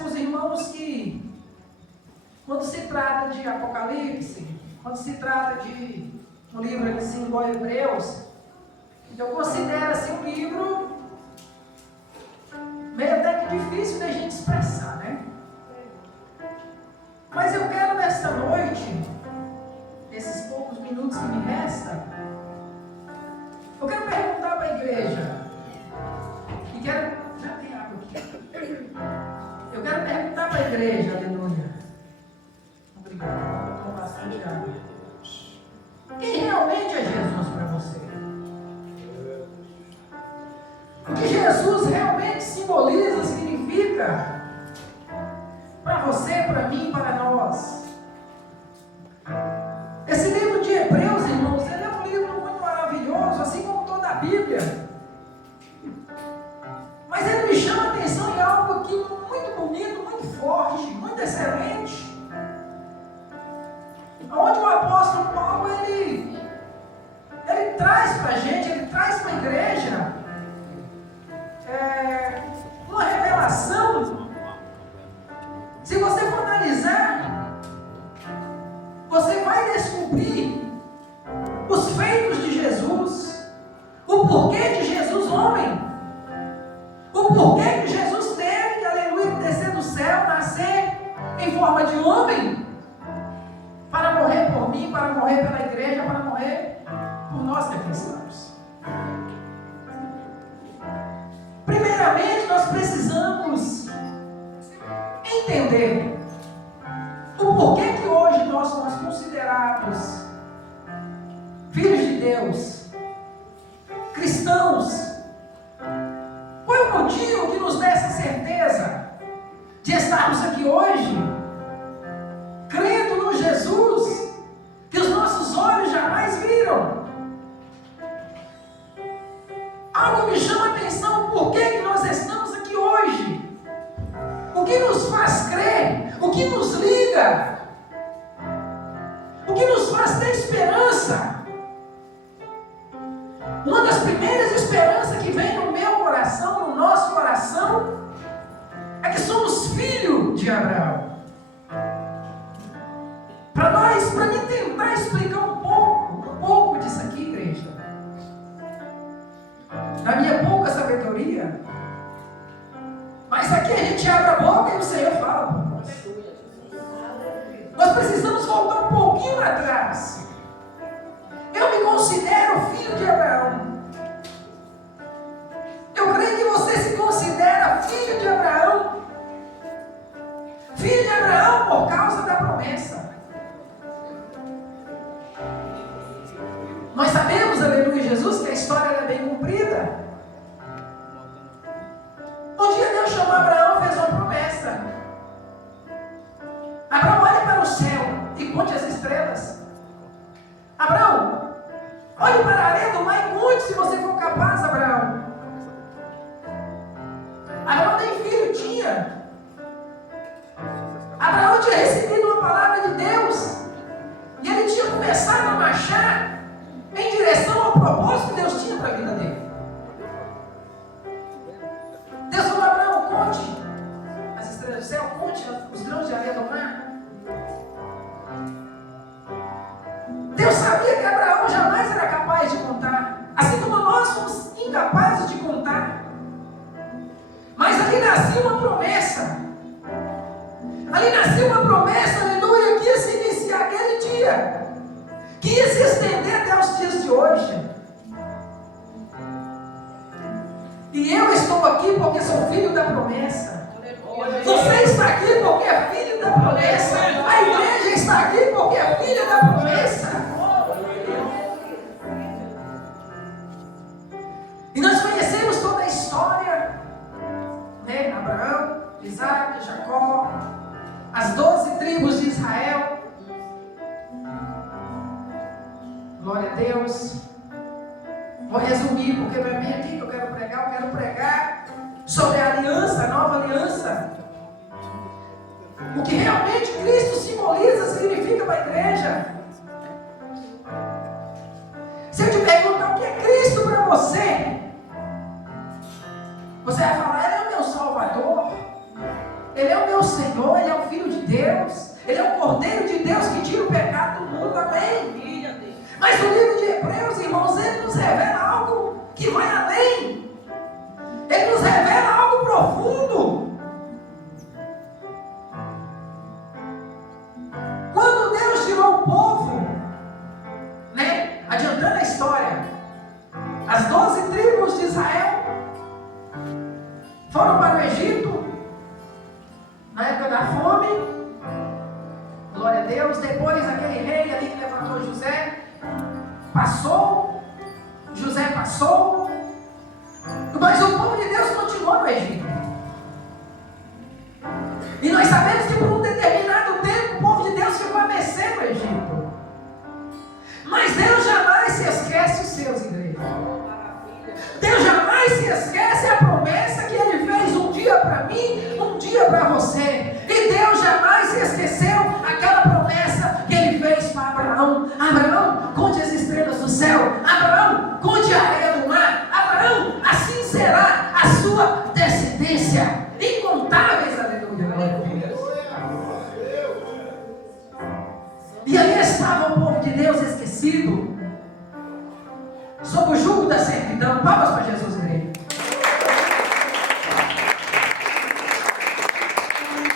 para os irmãos que, quando se trata de Apocalipse, quando se trata de um livro assim, igual a Hebreus, eu considero assim um livro meio até que difícil da gente expressar, né? Mas eu quero nesta noite, nesses poucos minutos que me restam, eu quero perguntar para a igreja, e quero, já tem água aqui, eu quero perguntar para a igreja, aleluia, obrigado, estou com bastante água, quem realmente é Jesus para você? O que Jesus realmente simboliza, significa para você, para mim, para nós. Esse livro de Hebreus, irmãos, ele é um livro muito maravilhoso, assim como toda a Bíblia. Mas ele me chama a atenção em algo aqui muito bonito, muito forte, muito excelente. Onde o apóstolo Paulo, ele traz para a gente, ele traz para a igreja uma revelação. Se você for analisar, você vai descobrir os feitos de Jesus, o porquê de Jesus homem, o porquê que Jesus teve, aleluia, descer do céu, nascer em forma de homem, para morrer por mim, para morrer pela igreja, para morrer por nós que aqui estamos. Primeiramente, nós precisamos entender o porquê que hoje nós somos considerados filhos de Deus, cristãos. Qual é o motivo que nos dá essa certeza de estarmos aqui hoje, crendo no Jesus que os nossos olhos jamais viram? Algo me chama a atenção, por que nós estamos aqui hoje? O que nos faz crer? O que nos liga? O que nos faz ter esperança? Uma das primeiras esperanças que vem no meu coração, no nosso coração, é que somos filhos de Abraão. Para mim tentar explicar um pouco disso aqui, igreja, na minha pouca sabedoria, mas aqui a gente abre a boca e o Senhor fala por nós. Nós precisamos voltar um pouquinho atrás. Eu me considero filho de Abraão. Eu creio que você se considera filho de Abraão. Filho de Abraão por causa da promessa. Nós sabemos, aleluia, Jesus, que a história é bem cumprida. Um dia Deus chamou Abraão e fez uma promessa. Abraão, olhe para o céu e conte as estrelas. Abraão, olhe para a areia do mar e conte, se você for capaz, Abraão. Abraão nem filho tinha. Abraão tinha recebido uma palavra de Deus e ele tinha começado a marchar em direção ao propósito que Deus tinha para a vida dele. Deus falou: Abraão, conte as estrelas do céu, conte os grãos de areia do mar. Deus sabia que Abraão jamais era capaz de contar, assim como nós somos incapazes de contar. Mas ali nascia uma promessa. Ali nascia uma promessa, aleluia, que ia se iniciar aquele dia, que ia se estender até os dias de hoje. E eu estou aqui porque sou filho da promessa. Você está aqui porque é filho da promessa. A igreja está aqui porque é filha da promessa. E nós conhecemos toda a história, né? Abraão, Isaac, Jacó, as 12 tribos de Israel. Glória a Deus. Vou resumir, porque não é bem aqui que eu quero pregar. Eu quero pregar sobre a aliança, a nova aliança. O que realmente Cristo simboliza, significa para a igreja. Se eu te perguntar o que é Cristo para você, você vai falar: Ele é o meu Salvador, Ele é o meu Senhor, Ele é o Filho de Deus, Ele é o Cordeiro de Deus que tira o pecado do mundo, amém? Mas o livro de Hebreus, irmãos, ele nos revela algo que vai além. Ele nos revela algo profundo. Quando Deus tirou o povo, né, adiantando a história, as 12 tribos de Israel foram para o Egito, na época da fome, glória a Deus. Depois aquele rei ali que levantou José, passou, José passou, mas o povo de Deus continuou no Egito. E nós sabemos que por um determinado tempo o povo de Deus ficou a mercê no Egito. Mas Deus jamais se esquece os seus, igreja. Deus jamais se esquece a promessa que Ele fez um dia para mim, um dia para você. E Deus jamais se esqueceu aquela promessa que Ele fez para Abraão. Abraão, conte as estrelas do céu. Abraão, conte a areia do mar. Abraão, assim será a sua descendência. Incontáveis, aleluia, glória a Deus. E ali estava o povo de Deus esquecido, sob o jugo da servidão. Palmas para Jesus, igreja.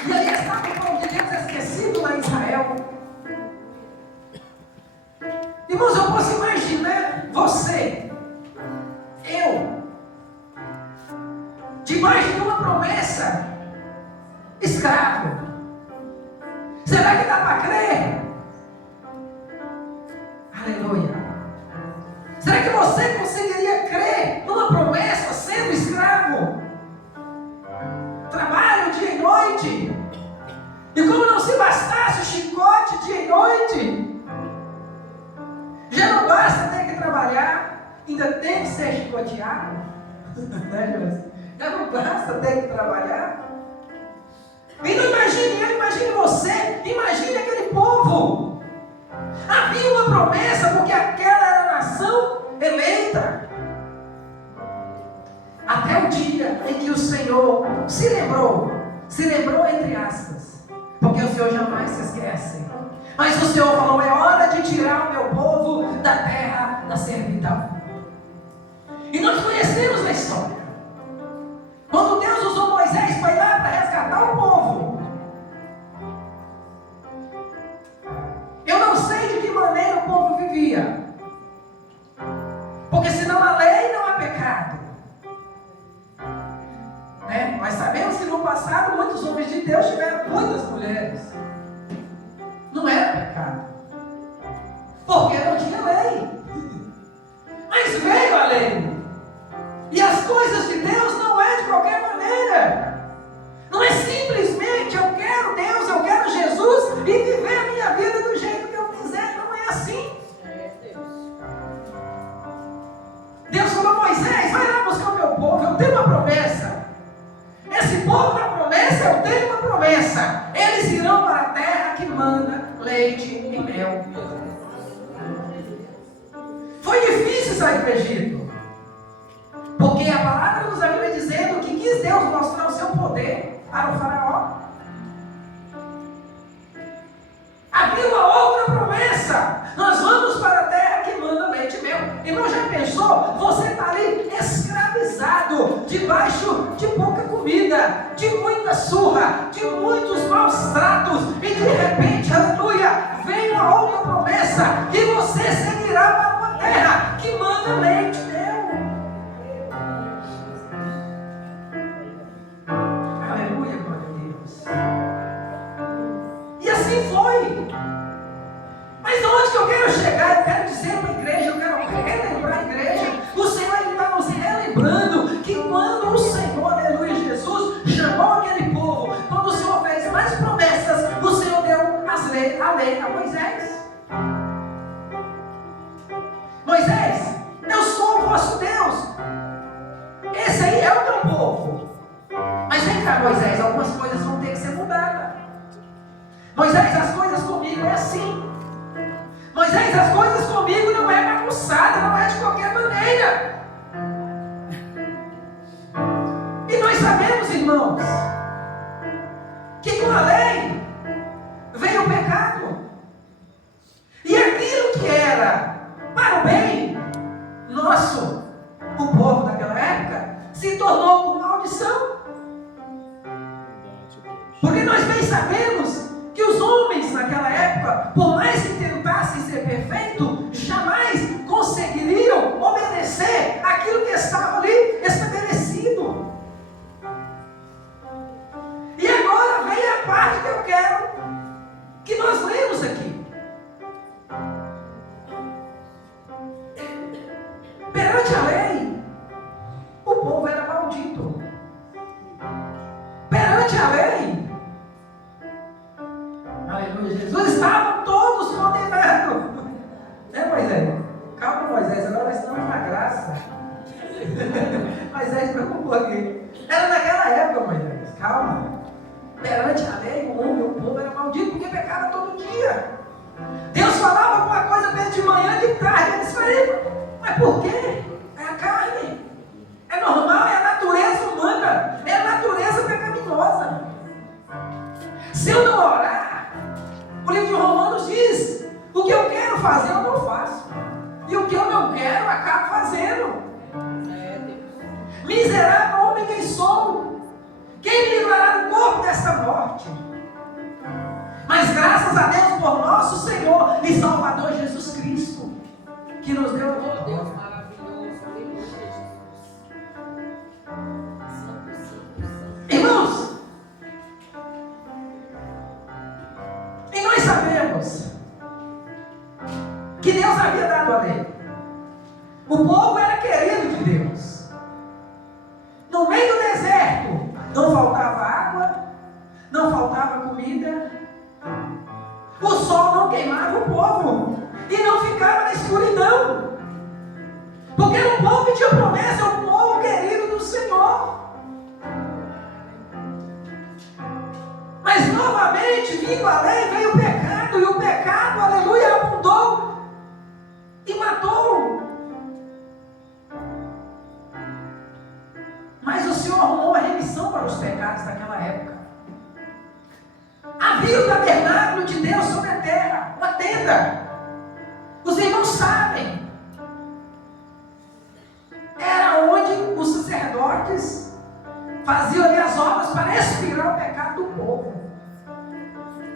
E ali estava o povo de Deus esquecido lá em Israel. Irmãos, eu posso imaginar você, eu, debaixo de uma promessa, escravo. Será que dá para crer? Aleluia. Será que você conseguiria crer numa promessa sendo escravo? Trabalho dia e noite. E como não se bastasse o chicote dia e noite, já não basta ter que trabalhar, ainda tem que ser chicoteado. Já não basta ter que trabalhar. E não imagine eu, imagine você, imagine aquele povo. Havia uma promessa, porque aquela era a nação eleita. Até o dia em que o Senhor se lembrou entre aspas, porque o Senhor jamais se esquece. Mas o Senhor falou: é hora de tirar o meu povo da terra da servidão. E nós conhecemos a história. Quando Deus usou Moisés para ir lá para resgatar o povo, eu não sei de que maneira o povo vivia, porque senão a lei não é pecado, né? Mas sabemos que no passado muitos homens de Deus tiveram muitas mulheres. Não era pecado, porque não tinha lei. Mas veio a lei. E as coisas de Deus não é de qualquer maneira. Não é simplesmente eu quero Deus, eu quero Jesus e viver a minha vida do jeito que eu quiser. Não é assim. Deus falou: Moisés, vai lá buscar o meu povo, eu tenho uma promessa. Esse povo da promessa, eu tenho uma promessa. Eles irão para a terra que manda leite e mel. Foi difícil sair do Egito, porque a palavra nos ajuda dizendo que quis Deus mostrar o seu poder para o faraó. Havia uma outra promessa: nós vamos para a terra que manda leite e mel. Irmão, já pensou? Você está ali escravizado, debaixo de pouca comida, de muita surra, de muitos maus tratos, e de repente, aleluia, vem uma outra promessa, que você seguirá para uma terra que manda leite e mel. Aleluia, glória a Deus. E assim foi. Mas onde que eu quero chegar? Eu quero dizer para a igreja, eu quero relembrar a igreja. O Senhor está nos relembrando que quando o Senhor, aleluia, Jesus, chamou aquele povo, quando o Senhor fez mais promessas, o Senhor deu a lei a Moisés. Moisés, eu sou o vosso Deus. Esse aí é o meu povo. Mas vem cá, Moisés, algumas coisas vão ter que ser mudadas. Moisés, as coisas comigo é assim. Moisés, as coisas comigo não é bagunçada, não é de qualquer maneira. E nós sabemos, irmãos, que com a lei veio o pecado. E aquilo que era para o bem nosso, o povo daquela época, se tornou por maldição. Porque nós bem sabemos que os homens naquela época, por mais que tentassem ser perfeitos, jamais conseguiriam obedecer aquilo que estava ali estabelecido. E agora vem a parte que eu quero que nós lemos aqui. Perante a lei, o povo era maldito. Perante a lei, aleluia, Jesus, estavam todos condenados. Né, Moisés? Calma, Moisés, agora nós estamos na graça. Moisés preocupou aqui. Era naquela época, Moisés, calma. Perante a lei, o homem, o povo era maldito porque pecava todo dia. Deus falava alguma coisa para ele de manhã, de tarde, ele disse: mas por quê? É a carne. É normal, é a natureza humana, é a natureza pecaminosa. Se eu não orar, o livro de Romanos diz: o que eu quero fazer eu não faço, e o que eu não quero eu acabo fazendo. Miserável homem quem sou, quem me livrará do corpo desta morte? Mas graças a Deus por nosso Senhor e Salvador Jesus Cristo, que nos deu a vida. Deus maravilhoso, irmãos, e nós sabemos que Deus havia dado a lei. O povo era querido de Deus. No meio do deserto não faltava água, não faltava comida, o sol não queimava o povo e não ficava na escuridão, porque o povo que tinha promessa é o povo querido do Senhor. Mas novamente, vindo a lei, veio o pecado, e o pecado, aleluia, abundou e matou. Mas o Senhor arrumou a remissão para os pecados daquela época. Havia o tabernáculo de Deus sobre a terra, uma tenda. Os irmãos sabem. Era onde os sacerdotes faziam ali as obras para expiar o pecado do povo.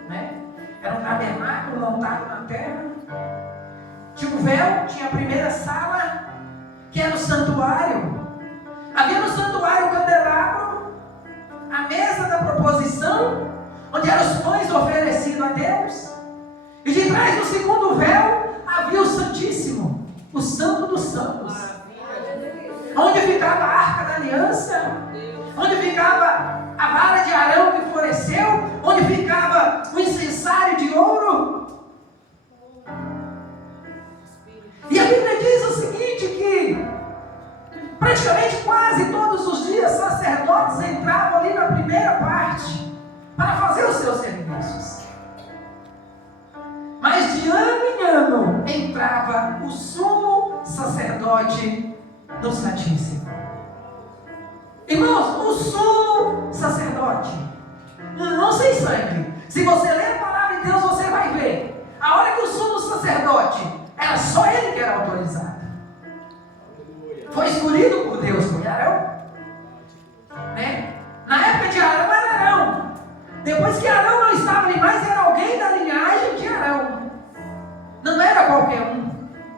Né? Era um tabernáculo montado na terra. Tinha um véu, tinha a primeira sala, que era o santuário. Havia no santuário o candelabro, a mesa da proposição, onde eram os pães oferecidos a Deus. E de trás do segundo véu havia o Santíssimo, o Santo dos Santos, onde ficava a Arca da Aliança, onde ficava a vara de Arão que floresceu, onde ficava o incensário de ouro. E a Bíblia diz o seguinte, que praticamente quase todos os dias sacerdotes entravam ali na primeira parte para fazer os seus serviços. Mas de ano em ano entrava o sumo sacerdote no Santíssimo. Irmãos, o sumo sacerdote, não sem sangue. Se você ler a palavra de Deus, você vai ver. A hora que o sumo sacerdote, era só ele que era autorizado. Foi escolhido por Deus, foi Arão. Né? Na época de Arão era Arão. Depois que Arão não estava ali mais, era alguém da linhagem de Arão. Não era qualquer um.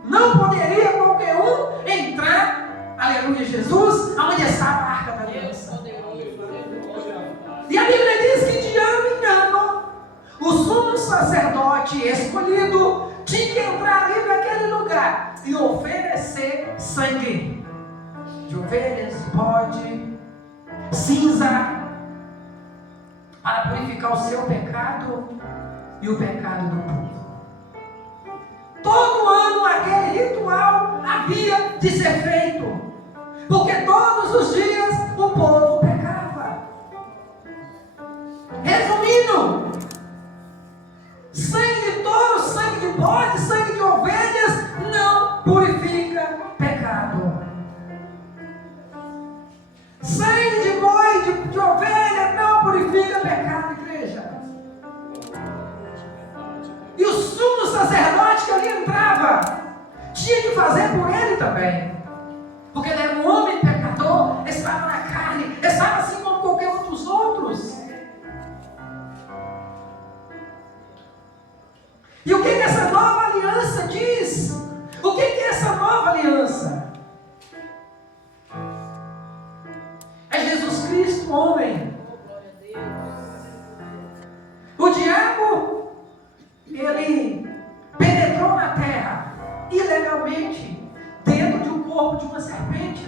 Não poderia qualquer um entrar, aleluia, Jesus, onde estava a Arca da Aliança. E a Bíblia diz que de ano em ano, o sumo sacerdote escolhido tinha que entrar ali naquele lugar e oferecer sangue de ovelhas, bode, cinza, para purificar o seu pecado e o pecado do povo. Todo ano aquele ritual havia de ser feito, porque todos os dias o povo pecava. Resumindo, sangue de touro, sangue de bode, sangue de ovelhas não purifica pecado. Sangue de boi, de ovelha não purifica pecado, igreja. sacerdote que ali entrava tinha que fazer por ele também. Porque ele era um homem pecador, estava na carne, estava assim como qualquer um dos outros. E o que essa nova aliança diz? O que é essa nova aliança? É Jesus Cristo, homem. O diabo, ele penetrou na terra ilegalmente dentro de um corpo de uma serpente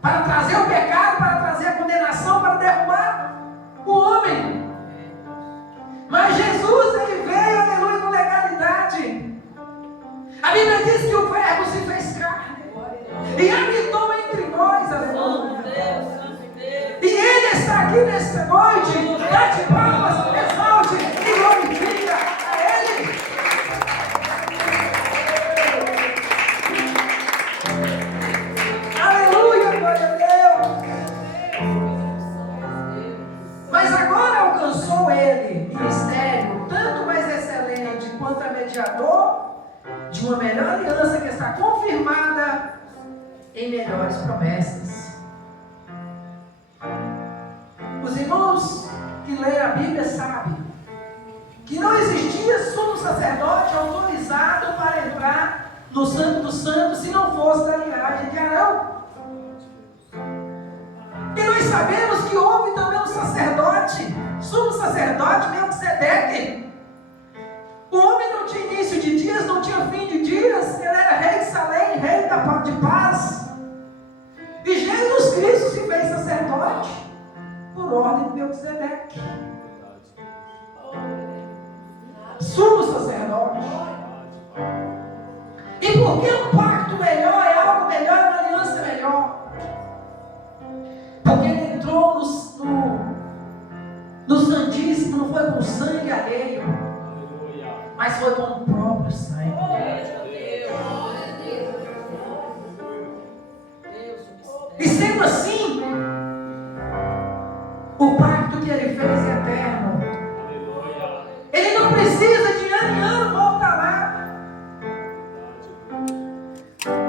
para trazer o pecado, para trazer a condenação, para derrubar o homem. Mas Jesus, ele veio, aleluia, com legalidade. A Bíblia diz que o Verbo se fez carne e habitou entre nós, aleluia. E ele está aqui nesta noite. Dá-te palmas, exalte e glorifica a ele. Aleluia, glória a Deus. Mas agora alcançou ele ministério tanto mais excelente quanto a mediador de uma melhor aliança que está confirmada em melhores promessas. Os irmãos que leem a Bíblia sabem que não existia sumo sacerdote autorizado para entrar no Santo dos Santos se não fosse da linhagem de Arão. E nós sabemos que houve também um sacerdote, sumo sacerdote, Melquisedeque. O homem não tinha início de dias, não tinha fim de dias, ele era rei de Salém, rei de paz. E Jesus Cristo se fez sacerdote por ordem de Melquisedeque. Sumo sacerdote. E porque um pacto melhor é algo melhor, é uma aliança melhor? Porque ele entrou no Santíssimo, não foi com sangue alheio, mas foi com o próprio sangue. E sendo assim, o pacto que ele fez é eterno. Ele não precisa de ano em ano voltar lá.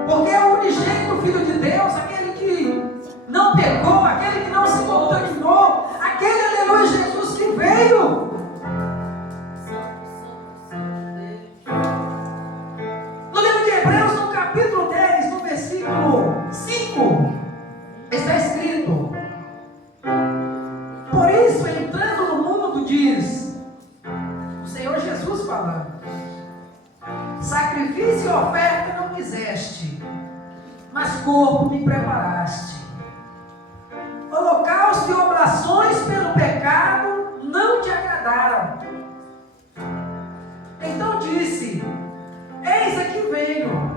Porque é o unigênito Filho de Deus, aquele que não pecou, aquele que não se contaminou, aquele, aleluia, Jesus que veio. No livro de Hebreus, no capítulo 10, no versículo 5, está escrito: por isso, entrando no mundo, diz o Senhor Jesus falando, sacrifício e oferta não quiseste, mas corpo me preparaste. Holocausto e oblações pelo pecado não te agradaram. Então disse: eis aqui venho.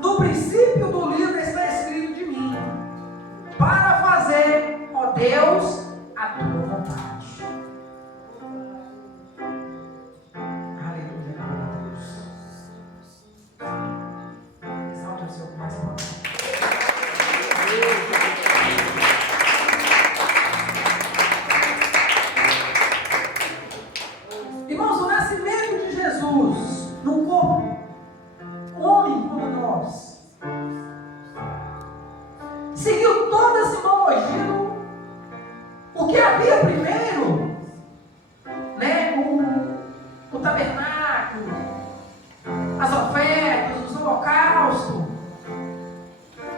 No princípio do livro está escrito de mim, para fazer, ó Deus, a tua vontade. Aleluia, glória a Deus. Exalte o seu mais forte. Irmãos, o nascimento de Jesus num corpo homem como nós seguiu toda a simbologia. O que havia primeiro, né, o tabernáculo, as ofertas, os holocaustos,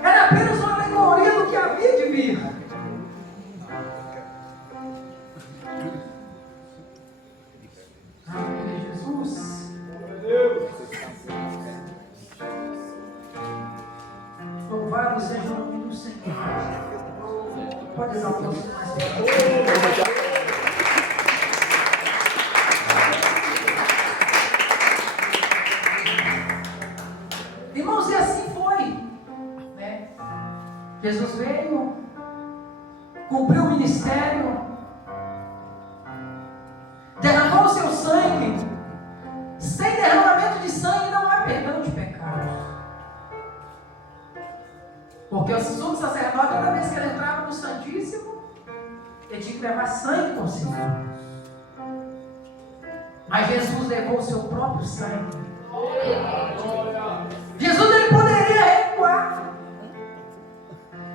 era apenas uma alegoria do que havia de vir. Amém, Jesus. Louvado seja o nome do Senhor. Pode exaltar o seu mais forte. Irmãos, e assim foi, né? Jesus veio, cumpriu o ministério, derramou o seu sangue. Sem derramamento de sangue não há perdão de pecados. Porque o sumo sacerdote, toda vez que ele entrava no Santíssimo, ele tinha que levar sangue consigo. Mas Jesus levou o seu próprio sangue. Jesus ele poderia recuar.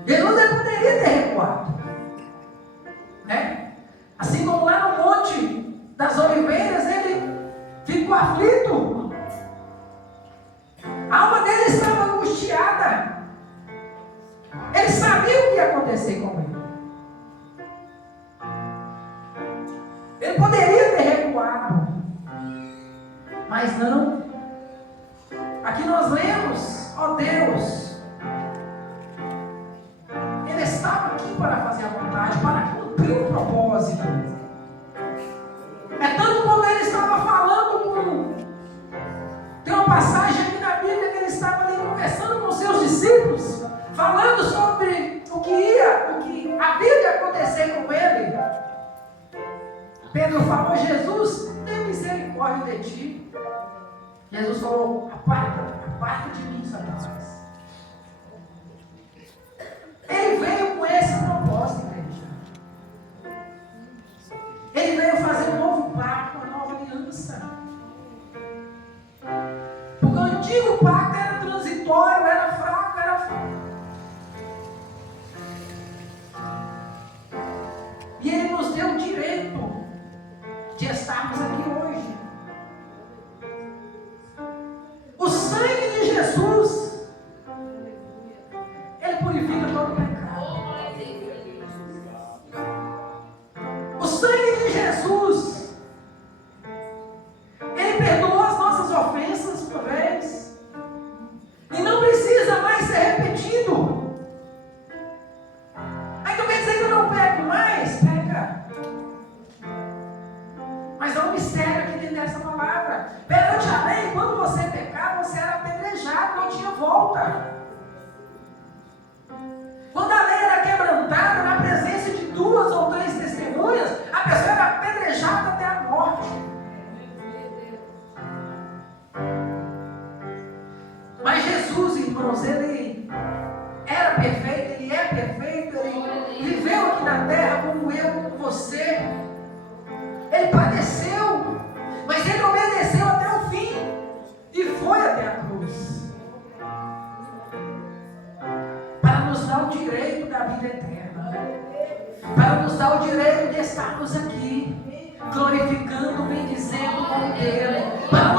Jesus ele poderia ter recuado. Né? Assim como lá no Monte das Oliveiras, ele ficou aflito. A alma dele estava angustiada. Ele sabia o que ia acontecer com ele. Ele poderia ter recuado, mas não. Aqui nós lemos, ó Deus, ele estava aqui para fazer a vontade, para cumprir o propósito. É tanto como ele estava falando com... Tem uma passagem aqui na Bíblia que ele estava ali conversando com seus discípulos, falando sobre o que havia de acontecer com ele. Pedro falou: Jesus, tem misericórdia de ti. Jesus falou: aparta de mim, Satanás. Ele veio com esse propósito, igreja. Ele veio fazer um novo pacto, uma nova aliança. Porque o antigo pacto era transitório, era fraco. E ele nos deu o direito de estarmos aqui hoje. O sangue de Jesus, ele purifica todo o pecado. O sangue de Jesus, ele perdoou as nossas ofensas por vez, e não precisa mais ser repetido. Aí tu quer dizer que eu não peco mais? Pega. Mas há um mistério aqui dentro dessa palavra. Perante a lei, quando você pecava, você era apedrejado, não tinha volta. Quando a lei era quebrantada, na presença de 2 ou 3 testemunhas, a pessoa era apedrejada até a morte. Mas Jesus, irmãos, ele era perfeito, ele é perfeito, ele viveu aqui na terra como eu, como você. Ele padeceu, mas ele obedeceu até o fim e foi até a cruz para nos dar o direito da vida eterna, para nos dar o direito de estarmos aqui glorificando, bendizendo o nome dele, para